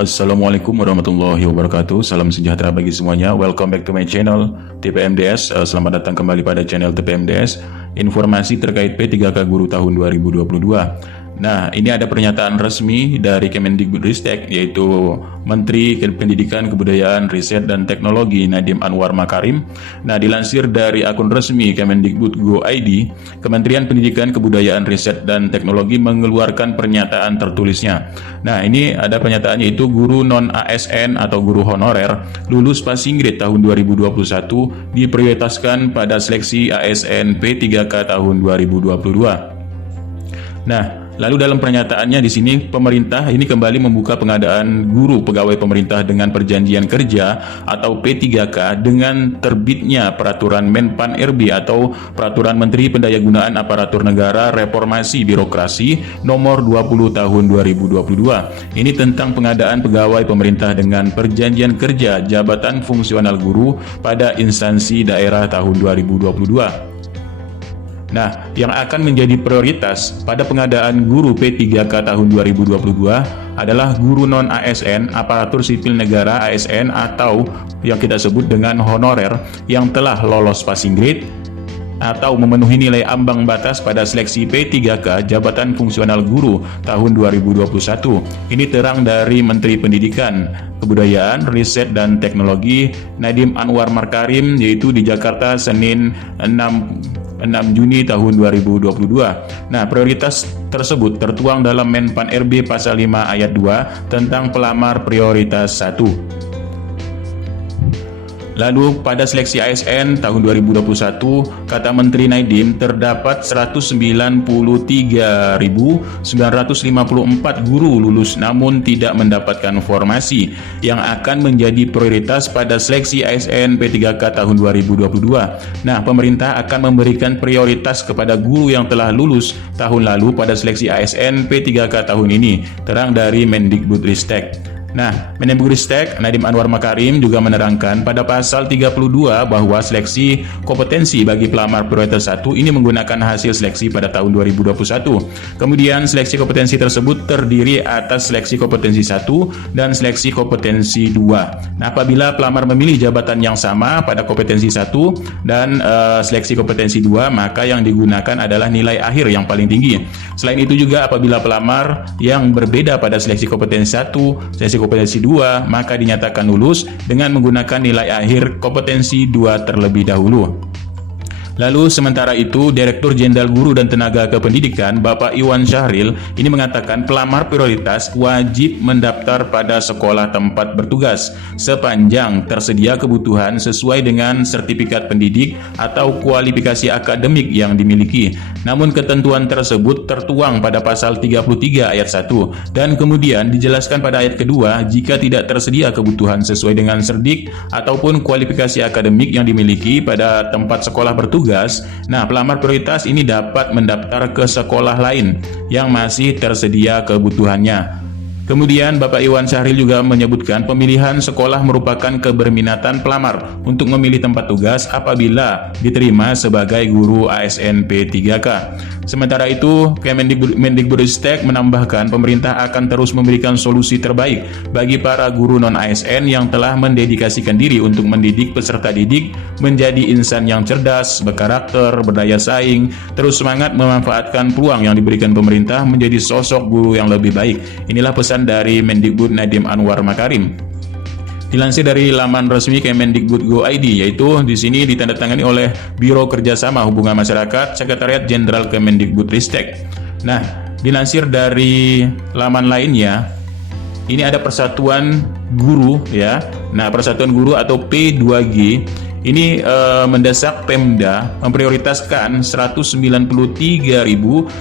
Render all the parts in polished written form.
Assalamualaikum warahmatullahi wabarakatuh. Salam sejahtera bagi semuanya. Welcome back to my channel TPMDS. Selamat datang kembali pada channel TPMDS. Informasi terkait P3K Guru tahun 2022. Nah, ini ada pernyataan resmi dari Kemendikbudristek, yaitu Menteri Pendidikan, Kebudayaan, Riset, dan Teknologi Nadiem Anwar Makarim. Nah, dilansir dari akun resmi Kemendikbud.go.id, Kementerian Pendidikan, Kebudayaan, Riset, dan Teknologi mengeluarkan pernyataan tertulisnya. Nah, ini ada pernyataannya, itu guru non-ASN atau guru honorer lulus passing grade tahun 2021 diprioritaskan pada seleksi ASN P3K tahun 2022. Nah, lalu dalam pernyataannya di sini pemerintah ini kembali membuka pengadaan guru pegawai pemerintah dengan perjanjian kerja atau P3K dengan terbitnya peraturan Menpan RB atau peraturan Menteri Pendayagunaan Aparatur Negara Reformasi Birokrasi nomor 20 tahun 2022. Ini tentang pengadaan pegawai pemerintah dengan perjanjian kerja jabatan fungsional guru pada instansi daerah tahun 2022. Nah, yang akan menjadi prioritas pada pengadaan guru P3K tahun 2022 adalah guru non-ASN, aparatur sipil negara ASN atau yang kita sebut dengan honorer yang telah lolos passing grade atau memenuhi nilai ambang batas pada seleksi P3K jabatan fungsional guru tahun 2021. Ini terang dari Menteri Pendidikan, Kebudayaan, Riset, dan Teknologi Nadiem Anwar Makarim, yaitu di Jakarta Senin 6 Juni tahun 2022. Nah, prioritas tersebut tertuang dalam Menpan RB pasal 5 ayat 2 tentang pelamar prioritas 1. Lalu pada seleksi ASN tahun 2021, kata Menteri Nadiem, terdapat 193.954 guru lulus namun tidak mendapatkan formasi yang akan menjadi prioritas pada seleksi ASN P3K tahun 2022. Nah, pemerintah akan memberikan prioritas kepada guru yang telah lulus tahun lalu pada seleksi ASN P3K tahun ini, terang dari Mendikbudristek. Nah, Mendikbudristek Nadiem Anwar Makarim juga menerangkan pada pasal 32 bahwa seleksi kompetensi bagi pelamar prioritas 1 ini menggunakan hasil seleksi pada tahun 2021. Kemudian seleksi kompetensi tersebut terdiri atas seleksi kompetensi 1 dan seleksi kompetensi 2. Nah, apabila pelamar memilih jabatan yang sama pada kompetensi 1 dan seleksi kompetensi 2, maka yang digunakan adalah nilai akhir yang paling tinggi. Selain itu juga apabila pelamar yang berbeda pada seleksi kompetensi 1, seleksi kompetensi 2, maka dinyatakan lulus dengan menggunakan nilai akhir kompetensi 2 terlebih dahulu. Lalu sementara itu, Direktur Jenderal Guru dan Tenaga Kependidikan Bapak Iwan Syahril ini mengatakan pelamar prioritas wajib mendaftar pada sekolah tempat bertugas sepanjang tersedia kebutuhan sesuai dengan sertifikat pendidik atau kualifikasi akademik yang dimiliki. Namun ketentuan tersebut tertuang pada pasal 33 ayat 1 dan kemudian dijelaskan pada ayat kedua jika tidak tersedia kebutuhan sesuai dengan serdik ataupun kualifikasi akademik yang dimiliki pada tempat sekolah bertugas. Nah, pelamar prioritas ini dapat mendaftar ke sekolah lain yang masih tersedia kebutuhannya. Kemudian Bapak Iwan Syahril juga menyebutkan pemilihan sekolah merupakan keberminatan pelamar untuk memilih tempat tugas apabila diterima sebagai guru ASN P3K. Sementara itu, Kemendikbudristek menambahkan pemerintah akan terus memberikan solusi terbaik bagi para guru non-ASN yang telah mendedikasikan diri untuk mendidik peserta didik menjadi insan yang cerdas, berkarakter, berdaya saing, terus semangat memanfaatkan peluang yang diberikan pemerintah menjadi sosok guru yang lebih baik. Inilah pesan dari Mendikbud Nadiem Anwar Makarim. Dilansir dari laman resmi Kemendikbud.go.id, yaitu di sini ditandatangani oleh Biro Kerjasama Hubungan Masyarakat Sekretariat Jenderal Kemendikbudristek. Nah, dilansir dari laman lainnya, ini ada Persatuan Guru ya. Nah, Persatuan Guru atau P2G ini mendesak Pemda memprioritaskan 193.954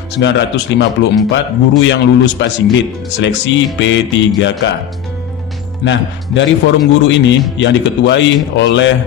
guru yang lulus passing grade seleksi P3K. Nah, dari forum guru ini yang diketuai oleh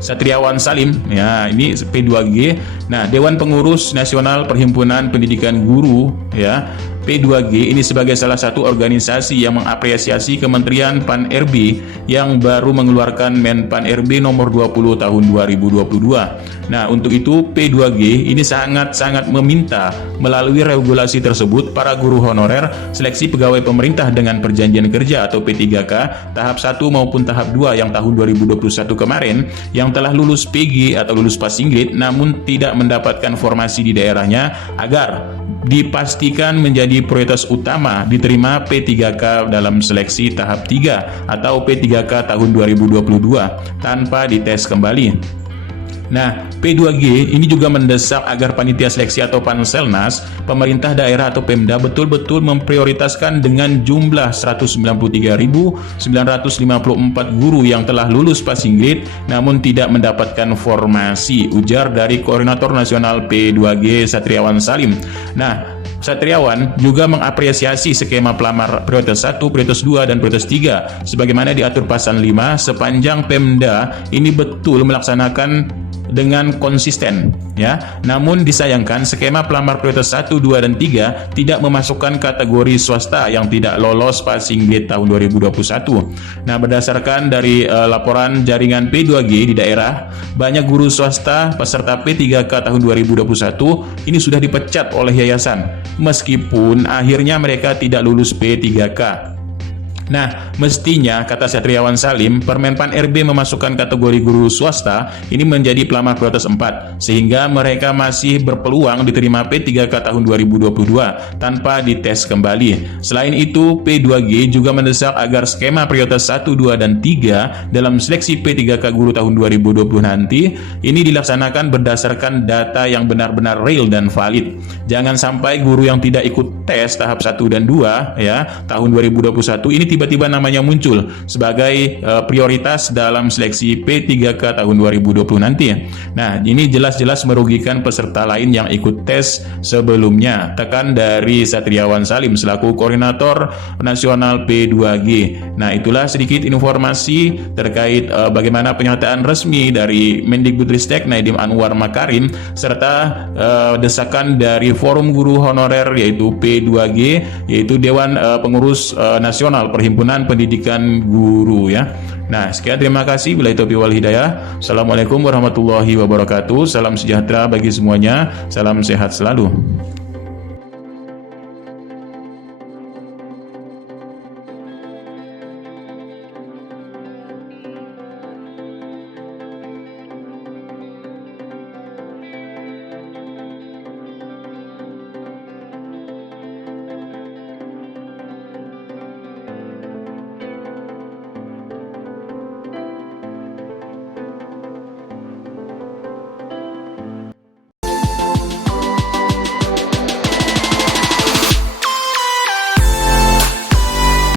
Satriawan Salim, ya, ini P2G. Nah, Dewan Pengurus Nasional Perhimpunan Pendidikan Guru, ya, P2G ini sebagai salah satu organisasi yang mengapresiasi Kementerian Pan-RB yang baru mengeluarkan Men-Pan-RB nomor 20 tahun 2022. Nah, untuk itu P2G ini sangat-sangat meminta melalui regulasi tersebut para guru honorer seleksi pegawai pemerintah dengan perjanjian kerja atau P3K tahap 1 maupun tahap 2 yang tahun 2021 kemarin yang telah lulus PG atau lulus passing grade namun tidak mendapatkan formasi di daerahnya agar dipastikan menjadi prioritas utama diterima P3K dalam seleksi tahap 3 atau P3K tahun 2022 tanpa dites kembali. Nah, P2G ini juga mendesak agar panitia seleksi atau Panselnas, pemerintah daerah atau Pemda betul-betul memprioritaskan dengan jumlah 193.954 guru yang telah lulus passing grade namun tidak mendapatkan formasi, ujar dari Koordinator Nasional P2G Satriawan Salim. Nah, Satriawan juga mengapresiasi skema pelamar prioritas 1, prioritas 2, dan prioritas 3 sebagaimana diatur pasal 5 sepanjang Pemda ini betul melaksanakan dengan konsisten ya. Namun disayangkan skema pelamar prioritas 1, 2, dan 3 tidak memasukkan kategori swasta yang tidak lolos passing grade tahun 2021. Nah, berdasarkan dari laporan jaringan P2G di daerah, banyak guru swasta peserta P3K tahun 2021 ini sudah dipecat oleh yayasan meskipun akhirnya mereka tidak lulus P3K. Nah, mestinya, kata Satriawan Salim, Permen Pan-RB memasukkan kategori guru swasta ini menjadi pelamar prioritas 4, sehingga mereka masih berpeluang diterima P3K tahun 2022 tanpa dites kembali. Selain itu, P2G juga mendesak agar skema prioritas 1, 2, dan 3 dalam seleksi P3K guru tahun 2020 nanti ini dilaksanakan berdasarkan data yang benar-benar real dan valid. Jangan sampai guru yang tidak ikut tes tahap 1 dan 2 ya, tahun 2021 ini tiba-tiba namanya muncul sebagai prioritas dalam seleksi P3K tahun 2020 nanti. Nah, ini jelas-jelas merugikan peserta lain yang ikut tes sebelumnya. Tekan dari Satriawan Salim selaku Koordinator Nasional P2G. Nah, itulah sedikit informasi terkait bagaimana pernyataan resmi dari Mendikbudristek Nadiem Anwar Makarim serta desakan dari Forum Guru Honorer yaitu P2G, yaitu Dewan Pengurus Nasional Perhimpunan Pendidikan Guru ya. Nah, sekian, terima kasih. Billahi taufiq wal hidayah. Assalamualaikum warahmatullahi wabarakatuh. Salam sejahtera bagi semuanya. Salam sehat selalu.